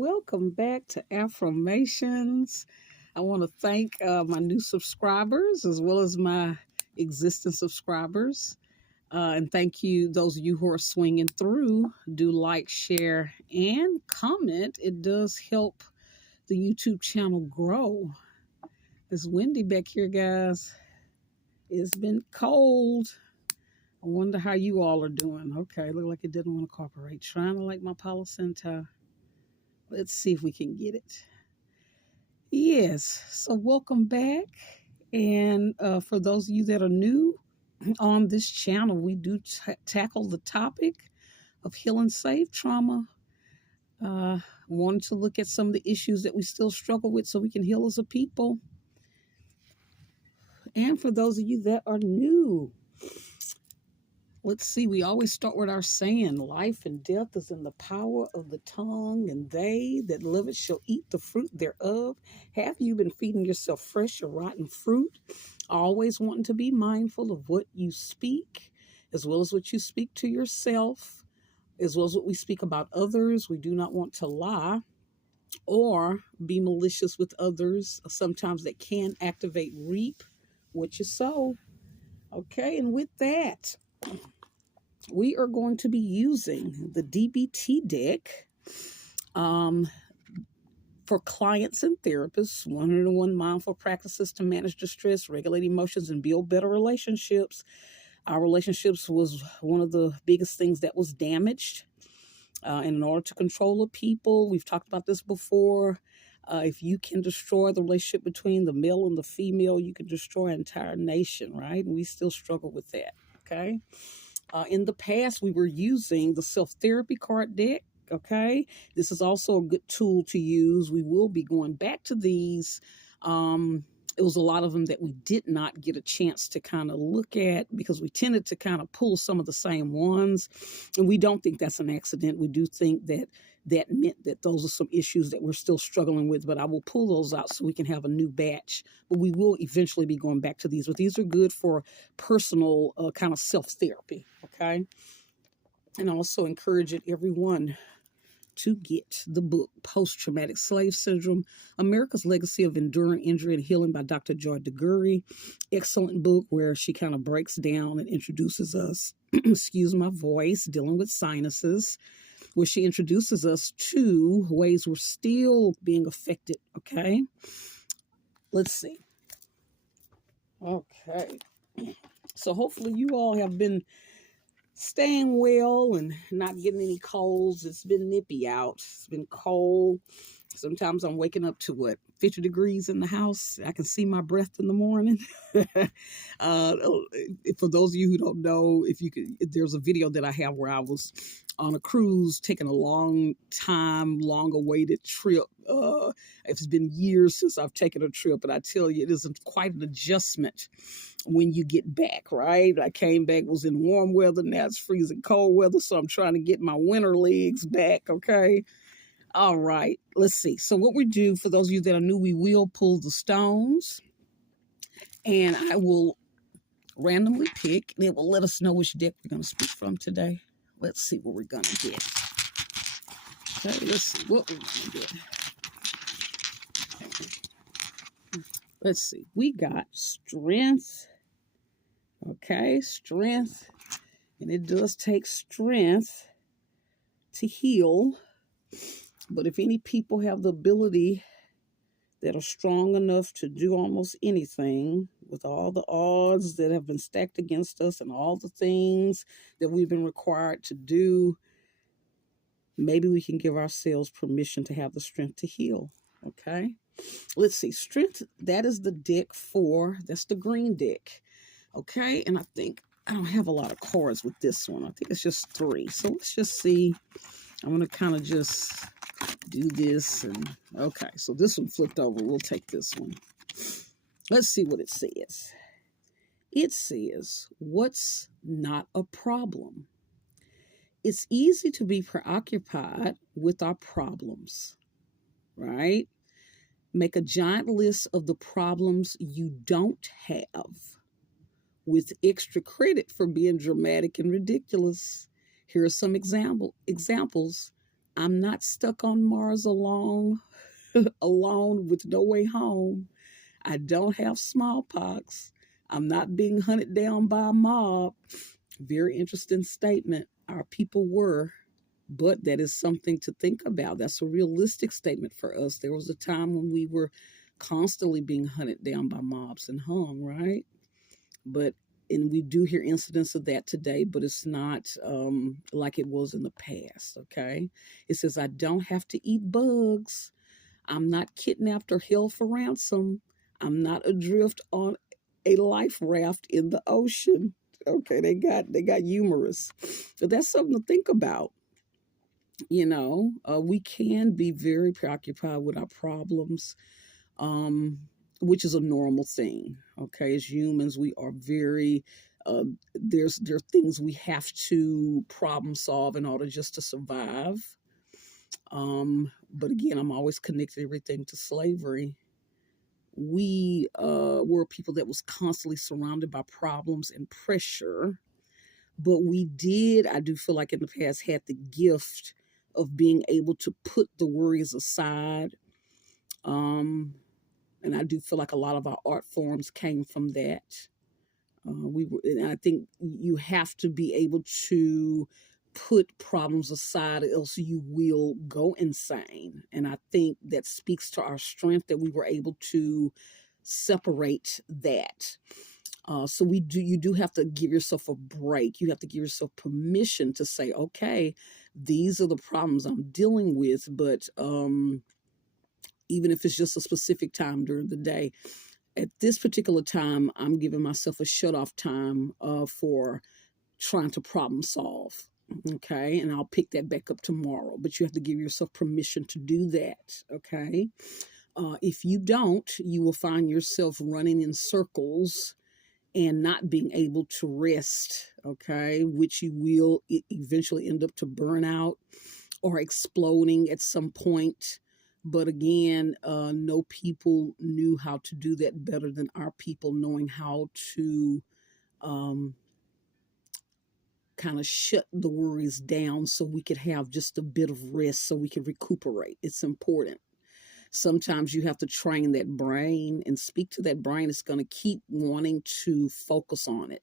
Welcome back to Affirmations. I want to thank my new subscribers as well as my existing subscribers. And thank you, those of you who are swinging through. Do like, share, and comment. It does help the YouTube channel grow. It's windy back here, guys. It's been cold. I wonder how you all are doing. Okay, look like it didn't want to cooperate. Trying to like my Palo Santo. Let's see if we can get it. Yes, so welcome back. And for those of you that are new on this channel, we do tackle the topic of healing safe trauma. Wanted to look at some of the issues that we still struggle with so we can heal as a people. And for those of you that are new, let's see, we always start with our saying, life and death is in the power of the tongue, and they that love it shall eat the fruit thereof. Have you been feeding yourself fresh or rotten fruit? Always wanting to be mindful of what you speak, as well as what you speak to yourself, as well as what we speak about others. We do not want to lie or be malicious with others. Sometimes that can activate reap what you sow. Okay, and with that, we are going to be using the DBT deck for clients and therapists, 101 mindful practices to manage distress, regulate emotions, and build better relationships. Our relationships was one of the biggest things that was damaged. And in order to control the people, we've talked about this before. If you can destroy the relationship between the male and the female, you can destroy an entire nation, right? And we still struggle with that, okay? In the past, we were using the self-therapy card deck, okay? This is also a good tool to use. We will be going back to these. It was a lot of them that we did not get a chance to kind of look at because we tended to kind of pull some of the same ones. And we don't think that's an accident. We do think that that meant that those are some issues that we're still struggling with, but I will pull those out so we can have a new batch. But we will eventually be going back to these. But these are good for personal kind of self-therapy, okay? And also encouraging everyone to get the book, Post-Traumatic Slave Syndrome, America's Legacy of Enduring Injury and Healing by Dr. Joy DeGury. Excellent book where she kind of breaks down and introduces us, excuse my voice, dealing with sinuses, where she introduces us to ways we're still being affected, okay? Let's see. Okay. So hopefully you all have been staying well and not getting any colds. It's been nippy out. It's been cold. Sometimes I'm waking up to 50 degrees in the house. I can see my breath in the morning. For those of you who don't know, there's a video that I have where I was on a cruise, taking a long awaited trip. It's been years since I've taken a trip, and I tell you, it isn't quite an adjustment when you get back, right? I came back, was in warm weather, now it's freezing cold weather, so I'm trying to get my winter legs back, okay? All right, let's see. So what we do, for those of you that are new, we will pull the stones, and I will randomly pick, and it will let us know which deck we're going to speak from today. Let's see what we're going to get. Okay, let's see what we're going to get. Let's see. We got strength. Okay, strength. And it does take strength to heal. But if any people have the ability that are strong enough to do almost anything, with all the odds that have been stacked against us and all the things that we've been required to do, maybe we can give ourselves permission to have the strength to heal. Okay, let's see. Strength, that is the deck that's the green deck. Okay, and I think I don't have a lot of cards with this one. I think it's just 3. So let's just see. I'm going to kind of just do this. And okay, so this one flipped over. We'll take this one. Let's see what it says. It says, what's not a problem? It's easy to be preoccupied with our problems, right? Make a giant list of the problems you don't have, with extra credit for being dramatic and ridiculous. Here are some examples. I'm not stuck on Mars alone, alone with no way home. I don't have smallpox. I'm not being hunted down by a mob. Very interesting statement. Our people were, but that is something to think about. That's a realistic statement for us. There was a time when we were constantly being hunted down by mobs and hung, right? But and we do hear incidents of that today, but it's not like it was in the past. Okay, it says I don't have to eat bugs. I'm not kidnapped or held for ransom. I'm not adrift on a life raft in the ocean. Okay, they got humorous. But that's something to think about. We can be very preoccupied with our problems, um, which is a normal thing. Okay, as humans, we are very there are things we have to problem solve in order just to survive. But again, I'm always connected everything to slavery. We were people that was constantly surrounded by problems and pressure, but I do feel like in the past had the gift of being able to put the worries aside. Um, and I do feel like a lot of our art forms came from that. And I think you have to be able to put problems aside, else you will go insane. And I think that speaks to our strength that we were able to separate that. So you do have to give yourself a break. You have to give yourself permission to say, okay, these are the problems I'm dealing with, but even if it's just a specific time during the day, at this particular time, I'm giving myself a shut off time for trying to problem solve. Okay. And I'll pick that back up tomorrow, but you have to give yourself permission to do that. Okay. If you don't, you will find yourself running in circles and not being able to rest. Okay. Which you will eventually end up to burn out or exploding at some point. But again, no people knew how to do that better than our people, knowing how to kind of shut the worries down so we could have just a bit of rest so we could recuperate. It's important. Sometimes you have to train that brain and speak to that brain. It's going to keep wanting to focus on it.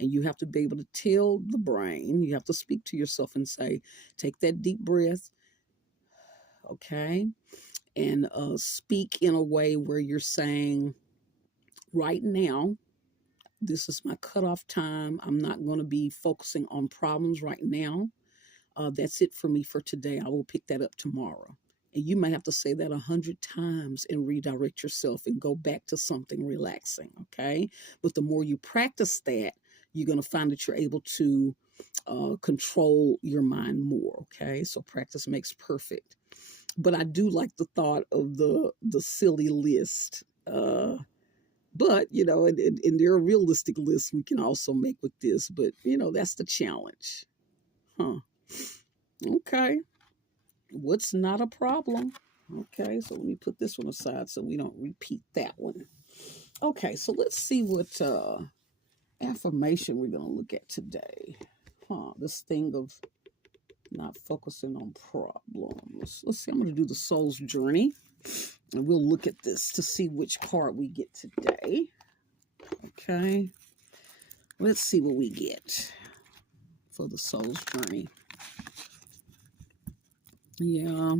And you have to be able to tell the brain, you have to speak to yourself and say, take that deep breath. Okay. And speak in a way where you're saying, right now, this is my cutoff time. I'm not going to be focusing on problems right now. That's it for me for today. I will pick that up tomorrow. And you may have to say that 100 times and redirect yourself and go back to something relaxing. Okay. But the more you practice that, you're going to find that you're able to control your mind more. Okay. So practice makes perfect. But I do like the thought of the silly list. But, and there are realistic lists we can also make with this. But, that's the challenge. Huh. Okay. What's not a problem? Okay. So let me put this one aside so we don't repeat that one. Okay. So let's see what affirmation we're going to look at today. This thing of not focusing on problems. Let's see, I'm going to do the soul's journey, and we'll look at this to see which card we get today. Okay, let's see what we get for the soul's journey. Yeah,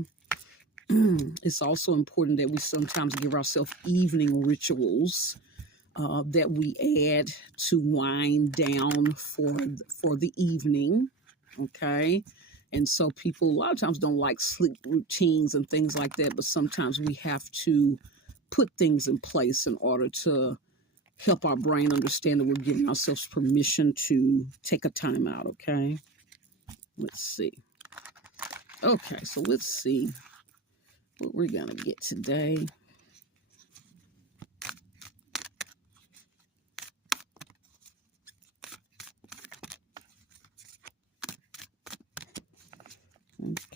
it's also important that we sometimes give ourselves evening rituals that we add to wind down for the evening. Okay. And so people a lot of times don't like sleep routines and things like that, but sometimes we have to put things in place in order to help our brain understand that we're giving ourselves permission to take a time out, okay? Let's see. Okay, so let's see what we're going to get today.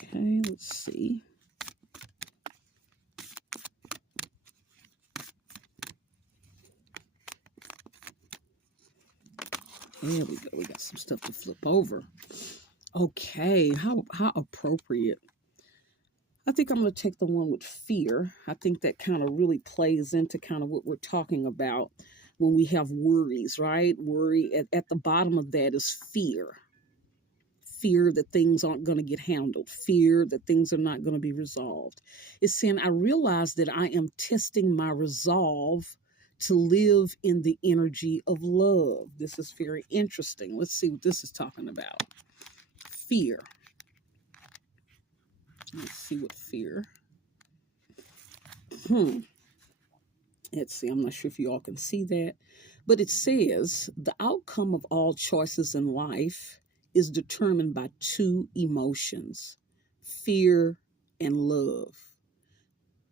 Okay, let's see. There we go. We got some stuff to flip over. Okay, how appropriate. I think I'm going to take the one with fear. I think that kind of really plays into kind of what we're talking about when we have worries, right? Worry at the bottom of that is fear. Fear that things aren't going to get handled, fear that things are not going to be resolved. It's saying, I realize that I am testing my resolve to live in the energy of love. This is very interesting. Let's see what this is talking about. Fear. Let's see what fear. Let's see, I'm not sure if you all can see that, but it says the outcome of all choices in life is determined by two emotions, fear and love.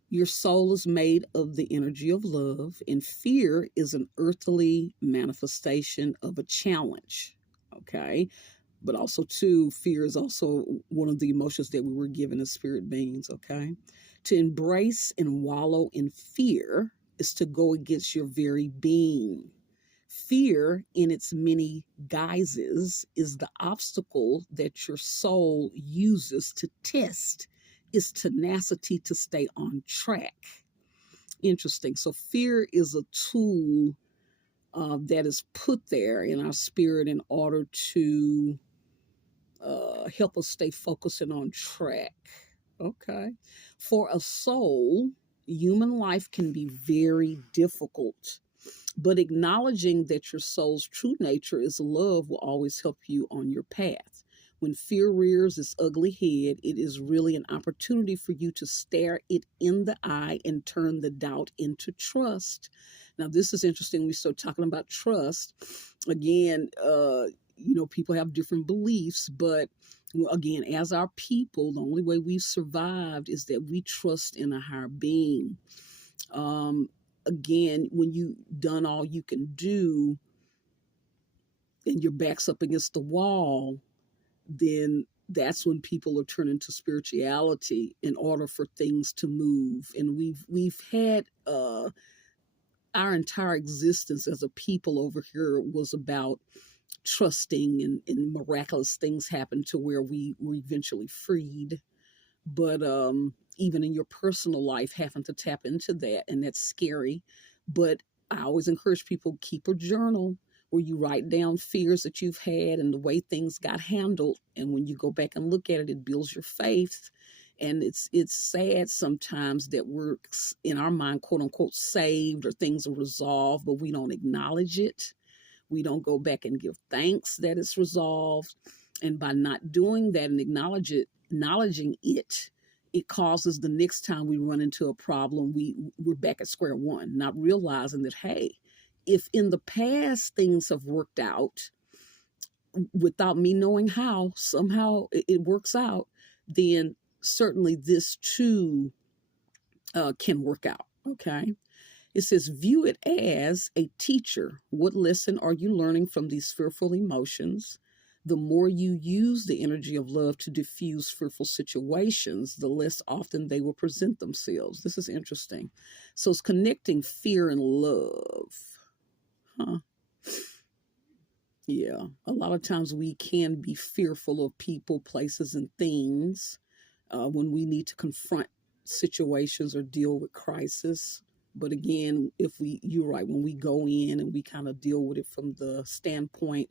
Your soul is made of the energy of love, and fear is an earthly manifestation of a challenge. Okay. But also, too, fear is also one of the emotions that we were given as spirit beings. Okay. To embrace and wallow in fear is to go against your very being. Fear, in its many guises, is the obstacle that your soul uses to test its tenacity to stay on track. Interesting. So, fear is a tool that is put there in our spirit in order to help us stay focused and on track. Okay. For a soul, human life can be very difficult, but acknowledging that your soul's true nature is love will always help you on your path. When fear rears its ugly head, it is really an opportunity for you to stare it in the eye and turn the doubt into trust. Now, this is interesting. We start talking about trust. Again, people have different beliefs, but again, as our people, the only way we've survived is that we trust in a higher being. Again, when you've done all you can do and your back's up against the wall, then that's when people are turning to spirituality in order for things to move. And we've had our entire existence as a people over here was about trusting, and miraculous things happened to where we were eventually freed. But even in your personal life, having to tap into that, and that's scary. But I always encourage people, keep a journal where you write down fears that you've had and the way things got handled. And when you go back and look at it, it builds your faith. And it's sad sometimes that we're in our mind, quote unquote, saved or things are resolved, but we don't acknowledge it. We don't go back and give thanks that it's resolved. And by not doing that and acknowledging it, it causes the next time we run into a problem, we're back at square one, not realizing that, hey, if in the past things have worked out without me knowing how, somehow it works out, then certainly this too can work out. Okay. It says, view it as a teacher. What lesson are you learning from these fearful emotions? The more you use the energy of love to diffuse fearful situations, the less often they will present themselves. This is interesting. So it's connecting fear and love. Huh. Yeah. A lot of times we can be fearful of people, places, and things when we need to confront situations or deal with crisis. But again, you're right, when we go in and we kind of deal with it from the standpoint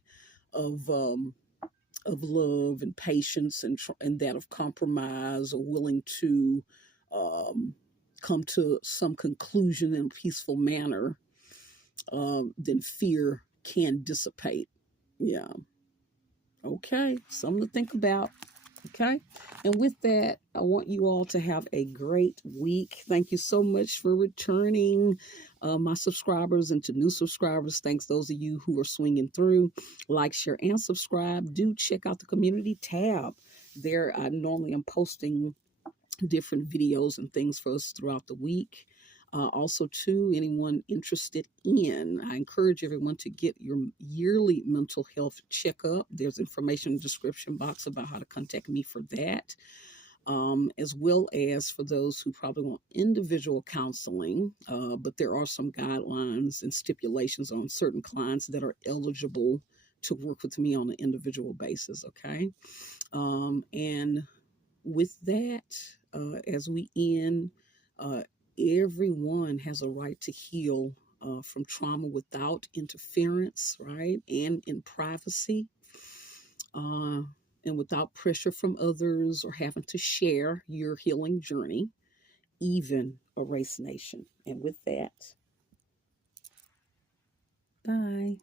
of love and patience and that of compromise, or willing to come to some conclusion in a peaceful manner, then fear can dissipate. Yeah. Okay. Something to think about. Okay. And with that, I want you all to have a great week. Thank you so much for returning, my subscribers, and to new subscribers. Thanks those of you who are swinging through. Like, share, and subscribe. Do check out the community tab. There, I normally am posting different videos and things for us throughout the week. Also, too, anyone interested I encourage everyone to get your yearly mental health checkup. There's information in the description box about how to contact me for that, as well as for those who probably want individual counseling. But there are some guidelines and stipulations on certain clients that are eligible to work with me on an individual basis, okay? And with that, as we end, uh, everyone has a right to heal from trauma without interference, right? And in privacy, uh, and without pressure from others or having to share your healing journey, even a race nation. And with that, bye.